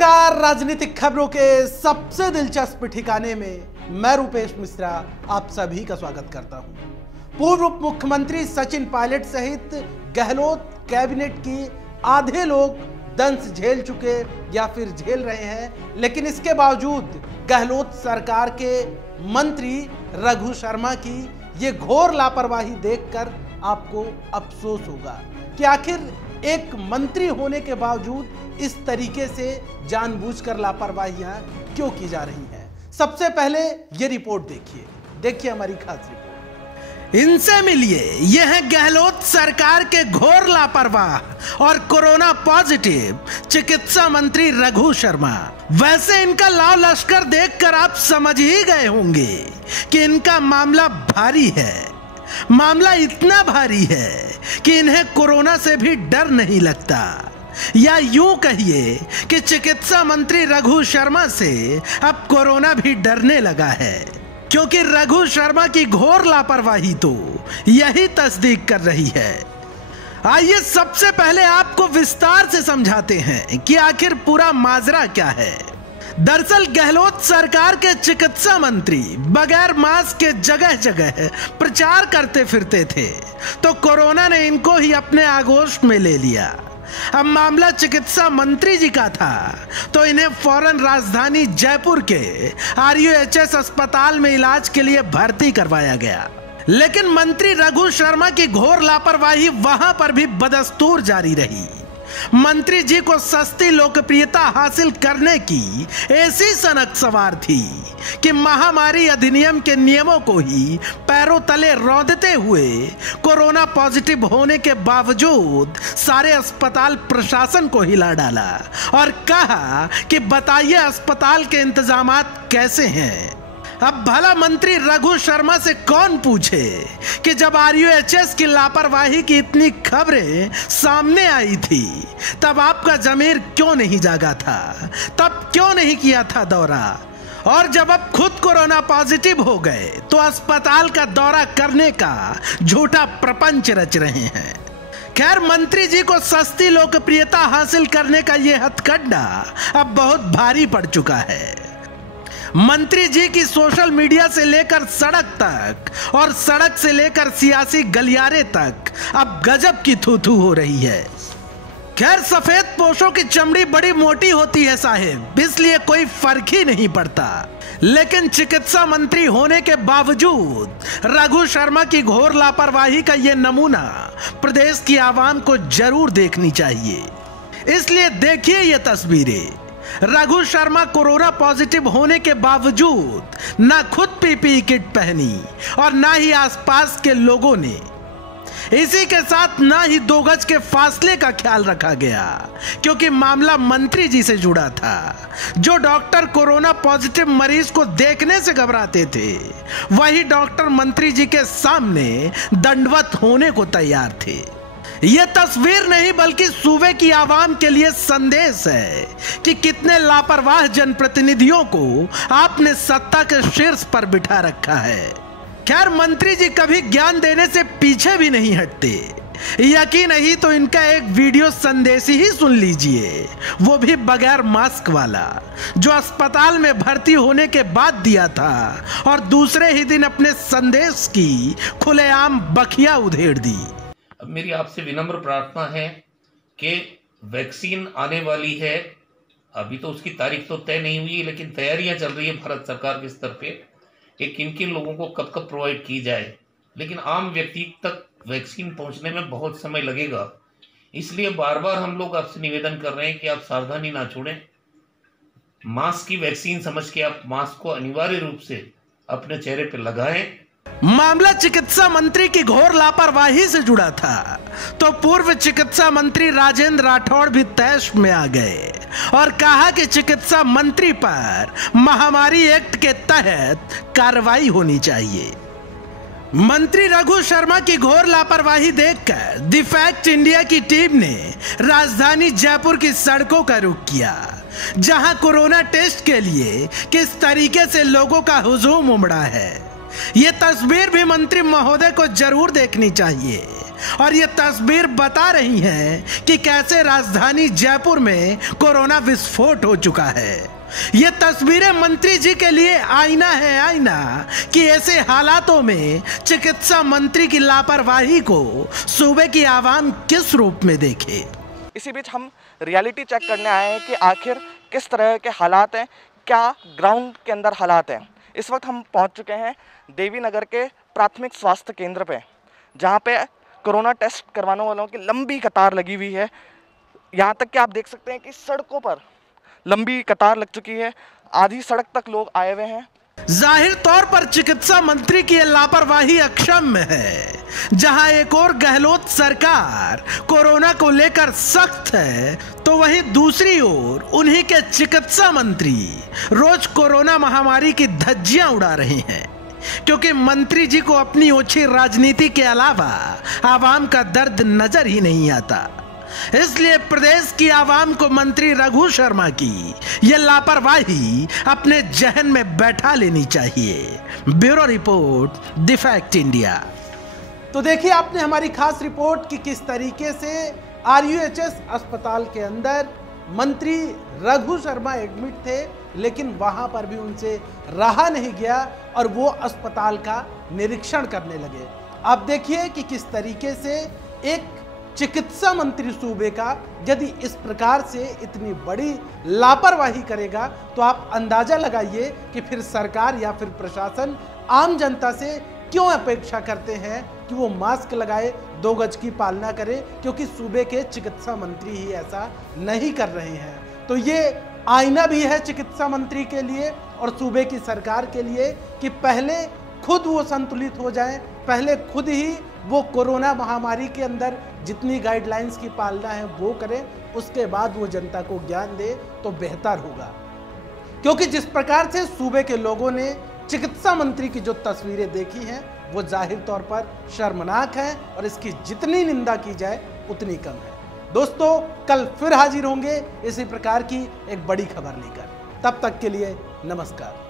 नमस्कार। राजनीतिक खबरों के सबसे दिलचस्प ठिकाने में मैं रूपेश मिश्रा आप सभी का स्वागत करता हूं। पूर्व उप मुख्यमंत्री सचिन पायलट सहित गहलोत कैबिनेट की आधे लोग दंश झेल चुके या फिर झेल रहे हैं, लेकिन इसके बावजूद गहलोत सरकार के मंत्री रघु शर्मा की ये घोर लापरवाही देखकर आपको अफसोस होगा कि आखिर एक मंत्री होने के बावजूद इस तरीके से जानबूझकर लापरवाहियां क्यों की जा रही हैं। सबसे पहले ये रिपोर्ट देखिए हमारी खास रिपोर्ट। इनसे मिलिए, यह है गहलोत सरकार के घोर लापरवाह और कोरोना पॉजिटिव चिकित्सा मंत्री रघु शर्मा। वैसे इनका लाव लश्कर देखकर आप समझ ही गए होंगे कि इनका मामला भारी है। मामला इतना भारी है कि इन्हें कोरोना से भी डर नहीं लगता, या यूं कहिए कि चिकित्सा मंत्री रघु शर्मा से अब कोरोना भी डरने लगा है, क्योंकि रघु शर्मा की घोर लापरवाही तो यही तस्दीक कर रही है। आइए सबसे पहले आपको विस्तार से समझाते हैं कि आखिर पूरा माजरा क्या है। दरअसल गहलोत सरकार के चिकित्सा मंत्री बगैर मास्क के जगह जगह प्रचार करते फिरते थे, तो कोरोना ने इनको ही अपने आगोश में ले लिया। अब मामला चिकित्सा मंत्री जी का था तो इन्हें फौरन राजधानी जयपुर के RUHS अस्पताल में इलाज के लिए भर्ती करवाया गया। लेकिन मंत्री रघु शर्मा की घोर लापरवाही वहां पर भी बदस्तूर जारी रही। मंत्री जी को सस्ती लोकप्रियता हासिल करने की ऐसी सनक सवार थी कि महामारी अधिनियम के नियमों को ही पैरों तले रौंदते हुए कोरोना पॉजिटिव होने के बावजूद सारे अस्पताल प्रशासन को हिला डाला और कहा कि बताइए अस्पताल के इंतजामात कैसे हैं। अब भला मंत्री रघु शर्मा से कौन पूछे कि जब RUHS की लापरवाही की इतनी खबरें सामने आई थी तब आपका ज़मीर क्यों नहीं जागा था, तब क्यों नहीं किया था दौरा, और जब अब खुद कोरोना पॉजिटिव हो गए तो अस्पताल का दौरा करने का झूठा प्रपंच रच रहे हैं। खैर, मंत्री जी को सस्ती लोकप्रियता हासिल करने का यह हथकंडा अब बहुत भारी पड़ चुका है। मंत्री जी की सोशल मीडिया से लेकर सड़क तक और सड़क से लेकर सियासी गलियारे तक अब गजब की थू-थू हो रही है। खैर, सफेद पोशों की चमड़ी बड़ी मोटी होती है साहिब, इसलिए कोई फर्क ही नहीं पड़ता। लेकिन चिकित्सा मंत्री होने के बावजूद रघु शर्मा की घोर लापरवाही का यह नमूना प्रदेश की आवाम को जरूर देखनी चाहिए। इसलिए देखिए ये तस्वीरें। रघु शर्मा कोरोना पॉजिटिव होने के बावजूद ना खुद PPE किट पहनी और ना ही आसपास के लोगों ने। इसी के साथ ना ही 2 गज के फासले का ख्याल रखा गया, क्योंकि मामला मंत्री जी से जुड़ा था। जो डॉक्टर कोरोना पॉजिटिव मरीज को देखने से घबराते थे, वही डॉक्टर मंत्री जी के सामने दंडवत होने को तैयार थे। यह तस्वीर नहीं बल्कि सूबे की आवाम के लिए संदेश है कि कितने लापरवाह जनप्रतिनिधियों को आपने सत्ता के शीर्ष पर बिठा रखा है। खैर, मंत्री जी कभी ज्ञान देने से पीछे भी नहीं हटते। यकीन नहीं तो इनका एक वीडियो संदेश ही सुन लीजिए, वो भी बगैर मास्क वाला, जो अस्पताल में भर्ती होने के बाद दिया था और दूसरे ही दिन अपने संदेश की खुलेआम बखिया उधेड़ दी। अब मेरी आपसे विनम्र प्रार्थना है कि वैक्सीन आने वाली है। अभी तो उसकी तारीख तो तय नहीं हुई है, लेकिन तैयारियां चल रही है भारत सरकार के स्तर पे कि किन किन लोगों को कब कब प्रोवाइड की जाए। लेकिन आम व्यक्ति तक वैक्सीन पहुंचने में बहुत समय लगेगा, इसलिए बार बार हम लोग आपसे निवेदन कर रहे हैं कि आप सावधानी ना छोड़ें। मास्क की वैक्सीन समझ के आप मास्क को अनिवार्य रूप से अपने चेहरे पर लगाएं। मामला चिकित्सा मंत्री की घोर लापरवाही से जुड़ा था तो पूर्व चिकित्सा मंत्री राजेंद्र राठौड़ भी तैश में आ गए और कहा कि चिकित्सा मंत्री पर महामारी एक्ट के तहत कार्रवाई होनी चाहिए। मंत्री रघु शर्मा की घोर लापरवाही देखकर द फैक्ट इंडिया की टीम ने राजधानी जयपुर की सड़कों का रुख किया, जहां कोरोना टेस्ट के लिए किस तरीके से लोगों का हुजूम उमड़ा है। ये तस्वीर भी मंत्री महोदय को जरूर देखनी चाहिए और ये तस्वीर बता रही है कि कैसे राजधानी जयपुर में कोरोना विस्फोट हो चुका है। ये तस्वीरें मंत्री जी के लिए आईना है, आईना कि ऐसे हालातों में चिकित्सा मंत्री की लापरवाही को सूबे की आवाम किस रूप में देखे। इसी बीच हम रियलिटी चेक करने आए हैं कि आखिर किस तरह के हालात हैं, क्या ग्राउंड के अंदर हालात हैं। इस वक्त हम पहुंच चुके हैं देवी नगर के प्राथमिक स्वास्थ्य केंद्र पे, जहां पे कोरोना टेस्ट करवाने वालों की लंबी कतार लगी हुई है। यहां तक कि आप देख सकते हैं कि सड़कों पर लंबी कतार लग चुकी है, आधी सड़क तक लोग आए हुए हैं। जाहिर तौर पर चिकित्सा मंत्री की लापरवाही अक्षम्य है। जहां एक और गहलोत सरकार कोरोना को लेकर सख्त है, तो वहीं दूसरी ओर उन्हीं के चिकित्सा मंत्री रोज कोरोना महामारी की धज्जियां उड़ा रहे हैं, क्योंकि मंत्री जी को अपनी ओछी राजनीति के अलावा आवाम का दर्द नजर ही नहीं आता। इसलिए प्रदेश की आवाम को मंत्री रघु शर्मा की यह लापरवाही अपने जहन में बैठा लेनी चाहिए। Bureau report, the fact India. तो देखिए आपने हमारी खास रिपोर्ट कि किस तरीके से RUHS अस्पताल के अंदर मंत्री रघु शर्मा एडमिट थे, लेकिन वहां पर भी उनसे रहा नहीं गया और वो अस्पताल का निरीक्षण करने लगे। अब देखिए कि किस तरीके से एक चिकित्सा मंत्री सूबे का यदि इस प्रकार से इतनी बड़ी लापरवाही करेगा, तो आप अंदाजा लगाइए कि फिर सरकार या फिर प्रशासन आम जनता से क्यों अपेक्षा करते हैं कि वो मास्क लगाए, 2 गज की पालना करे, क्योंकि सूबे के चिकित्सा मंत्री ही ऐसा नहीं कर रहे हैं। तो ये आईना भी है चिकित्सा मंत्री के लिए और सूबे की सरकार के लिए कि पहले खुद वो संतुलित हो जाएं, पहले खुद ही वो कोरोना महामारी के अंदर जितनी गाइडलाइंस की पालना है वो करें, उसके बाद वो जनता को ज्ञान दे तो बेहतर होगा। क्योंकि जिस प्रकार से सूबे के लोगों ने चिकित्सा मंत्री की जो तस्वीरें देखी हैं वो जाहिर तौर पर शर्मनाक हैं और इसकी जितनी निंदा की जाए उतनी कम है। दोस्तों, कल फिर हाजिर होंगे इसी प्रकार की एक बड़ी खबर लेकर। तब तक के लिए नमस्कार।